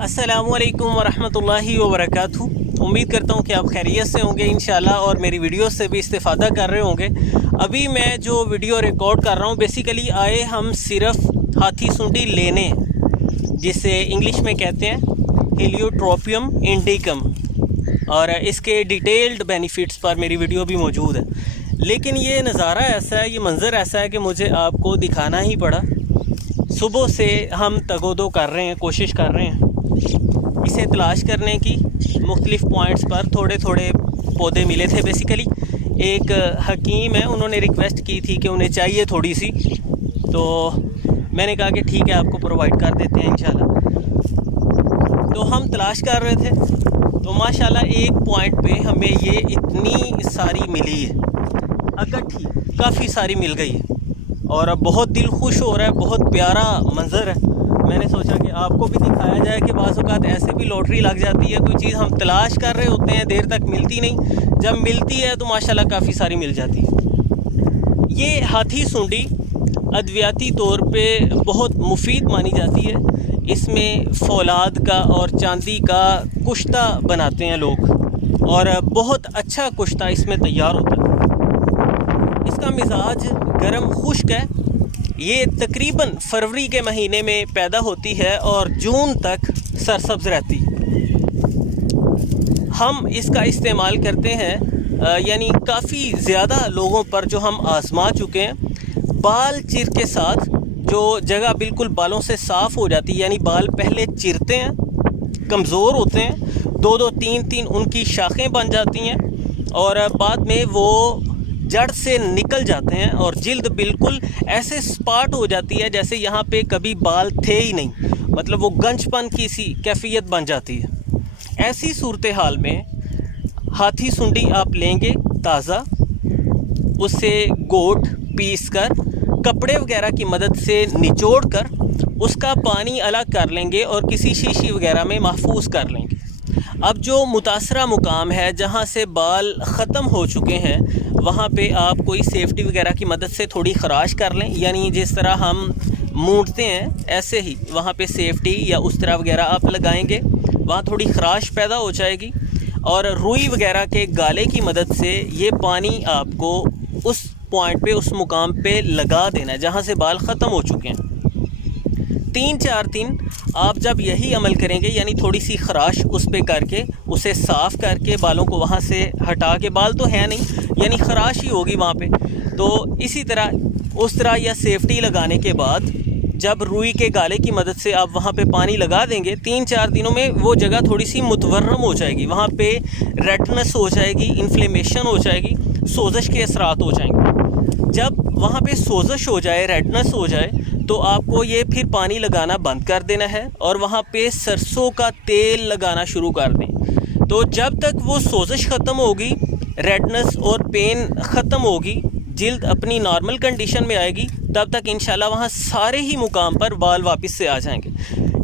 السلام علیکم ورحمۃ اللہ وبرکاتہ۔ امید کرتا ہوں کہ آپ خیریت سے ہوں گے انشاءاللہ اور میری ویڈیو سے بھی استفادہ کر رہے ہوں گے۔ ابھی میں جو ویڈیو ریکارڈ کر رہا ہوں بیسیکلی آئے ہم صرف ہاتھی سونڈی لینے، جسے انگلش میں کہتے ہیں ہیلیوٹروپیم انڈیکم، اور اس کے ڈیٹیلڈ بینیفٹس پر میری ویڈیو بھی موجود ہے۔ لیکن یہ نظارہ ایسا ہے، یہ منظر ایسا ہے کہ مجھے آپ کو دکھانا ہی پڑا۔ صبح سے ہم تگ و دو کر رہے ہیں، کوشش کر رہے ہیں اسے تلاش کرنے کی۔ مختلف پوائنٹس پر تھوڑے تھوڑے پودے ملے تھے۔ بیسیکلی ایک حکیم ہے، انہوں نے ریکویسٹ کی تھی کہ انہیں چاہیے تھوڑی سی، تو میں نے کہا کہ ٹھیک ہے، آپ کو پرووائڈ کر دیتے ہیں انشاءاللہ۔ تو ہم تلاش کر رہے تھے، تو ماشاءاللہ ایک پوائنٹ پہ ہمیں یہ اتنی ساری ملی ہے، اکٹھی کافی ساری مل گئی ہے، اور بہت دل خوش ہو رہا ہے، بہت پیارا منظر ہے۔ میں نے سوچا کہ آپ کو بھی دکھایا جائے کہ بعض اوقات ایسے بھی لاٹری لگ جاتی ہے، کوئی چیز ہم تلاش کر رہے ہوتے ہیں، دیر تک ملتی نہیں، جب ملتی ہے تو ماشاءاللہ کافی ساری مل جاتی ہے۔ یہ ہاتھی سونڈی ادویاتی طور پہ بہت مفید مانی جاتی ہے۔ اس میں فولاد کا اور چاندی کا کشتہ بناتے ہیں لوگ، اور بہت اچھا کشتہ اس میں تیار ہوتا ہے۔ اس کا مزاج گرم خشک ہے۔ یہ تقریباً فروری کے مہینے میں پیدا ہوتی ہے اور جون تک سرسبز رہتی۔ ہم اس کا استعمال کرتے ہیں، یعنی کافی زیادہ لوگوں پر جو ہم آزما چکے ہیں۔ بال چر کے ساتھ جو جگہ بالکل بالوں سے صاف ہو جاتی ہے، یعنی بال پہلے چرتے ہیں، کمزور ہوتے ہیں، دو دو تین تین ان کی شاخیں بن جاتی ہیں، اور بعد میں وہ جڑ سے نکل جاتے ہیں، اور جلد بالکل ایسے سپاٹ ہو جاتی ہے جیسے یہاں پہ کبھی بال تھے ہی نہیں، مطلب وہ گنج پن کی سی کیفیت بن جاتی ہے۔ ایسی صورتحال میں ہاتھی سونڈی آپ لیں گے تازہ، اسے گوٹ پیس کر کپڑے وغیرہ کی مدد سے نچوڑ کر اس کا پانی الگ کر لیں گے اور کسی شیشی وغیرہ میں محفوظ کر لیں گے۔ اب جو متاثرہ مقام ہے جہاں سے بال ختم ہو چکے ہیں، وہاں پہ آپ کوئی سیفٹی وغیرہ کی مدد سے تھوڑی خراش کر لیں، یعنی جس طرح ہم مونڈتے ہیں ایسے ہی وہاں پہ سیفٹی یا اس طرح وغیرہ آپ لگائیں گے، وہاں تھوڑی خراش پیدا ہو جائے گی، اور روئی وغیرہ کے گالے کی مدد سے یہ پانی آپ کو اس پوائنٹ پہ، اس مقام پہ لگا دینا ہے جہاں سے بال ختم ہو چکے ہیں۔ 3-4 دن آپ جب یہی عمل کریں گے، یعنی تھوڑی سی خراش اس پہ کر کے اسے صاف کر کے بالوں کو وہاں سے ہٹا کے، بال تو ہے نہیں یعنی خراش ہی ہوگی وہاں پہ، تو اسی طرح اس طرح یا سیفٹی لگانے کے بعد جب روئی کے گالے کی مدد سے آپ وہاں پہ پانی لگا دیں گے، 3-4 دنوں میں وہ جگہ تھوڑی سی متورم ہو جائے گی، وہاں پہ ریڈنس ہو جائے گی، انفلیمیشن ہو جائے گی، سوزش کے اثرات ہو جائیں گے۔ جب وہاں پہ سوزش ہو جائے، ریڈنس ہو جائے، تو آپ کو یہ پھر پانی لگانا بند کر دینا ہے، اور وہاں پہ سرسوں کا تیل لگانا شروع کر دیں۔ تو جب تک وہ سوزش ختم ہوگی، ریڈنس اور پین ختم ہوگی، جلد اپنی نارمل کنڈیشن میں آئے گی، تب تک انشاءاللہ وہاں سارے ہی مقام پر بال واپس سے آ جائیں گے۔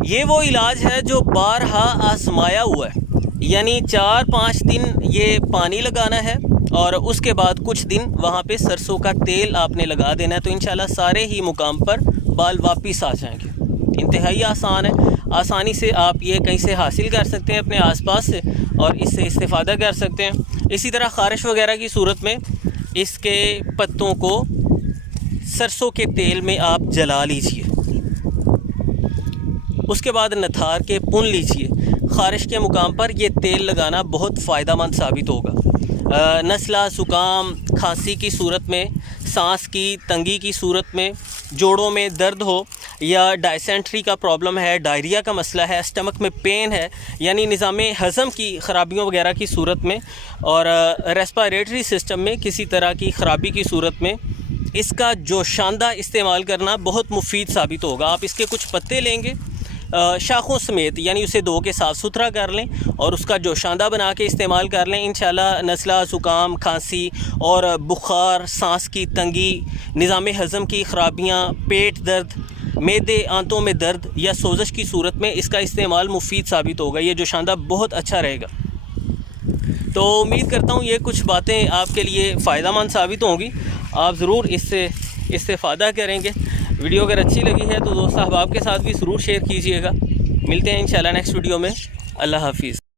یہ وہ علاج ہے جو بارہا آزمایا ہوا ہے، یعنی 4-5 دن یہ پانی لگانا ہے، اور اس کے بعد کچھ دن وہاں پہ سرسوں کا تیل آپ نے لگا دینا ہے، تو انشاءاللہ سارے ہی مقام پر بال واپس آ جائیں گے۔ انتہائی آسان ہے، آسانی سے آپ یہ کہیں سے حاصل کر سکتے ہیں اپنے آس پاس سے، اور اس سے استفادہ کر سکتے ہیں۔ اسی طرح خارش وغیرہ کی صورت میں اس کے پتوں کو سرسوں کے تیل میں آپ جلا لیجئے، اس کے بعد نتھار کے پن لیجئے۔ خارش کے مقام پر یہ تیل لگانا بہت فائدہ مند ثابت ہوگا۔ نزلہ، زکام، کھانسی کی صورت میں، سانس کی تنگی کی صورت میں، جوڑوں میں درد ہو، یا ڈائسینٹری کا پرابلم ہے، ڈائریا کا مسئلہ ہے، اسٹمک میں پین ہے، یعنی نظام ہضم کی خرابیوں وغیرہ کی صورت میں، اور ریسپائریٹری سسٹم میں کسی طرح کی خرابی کی صورت میں، اس کا جوشاندہ استعمال کرنا بہت مفید ثابت ہوگا۔ آپ اس کے کچھ پتے لیں گے شاخوں سمیت، یعنی اسے دھو کے صاف ستھرا کر لیں اور اس کا جوشاندہ بنا کے استعمال کر لیں، انشاءاللہ نزلہ، زکام، کھانسی اور بخار، سانس کی تنگی، نظام ہضم کی خرابیاں، پیٹ درد، معدے آنتوں میں درد یا سوزش کی صورت میں اس کا استعمال مفید ثابت ہوگا۔ یہ جوشاندہ بہت اچھا رہے گا۔ تو امید کرتا ہوں یہ کچھ باتیں آپ کے لیے فائدہ مند ثابت ہوں گی، آپ ضرور اس سے استفادہ کریں گے۔ ویڈیو اگر اچھی لگی ہے تو دوست احباب کے ساتھ بھی ضرور شیئر کیجیے گا۔ ملتے ہیں انشاءاللہ نیکسٹ ویڈیو میں. اللہ حافظ.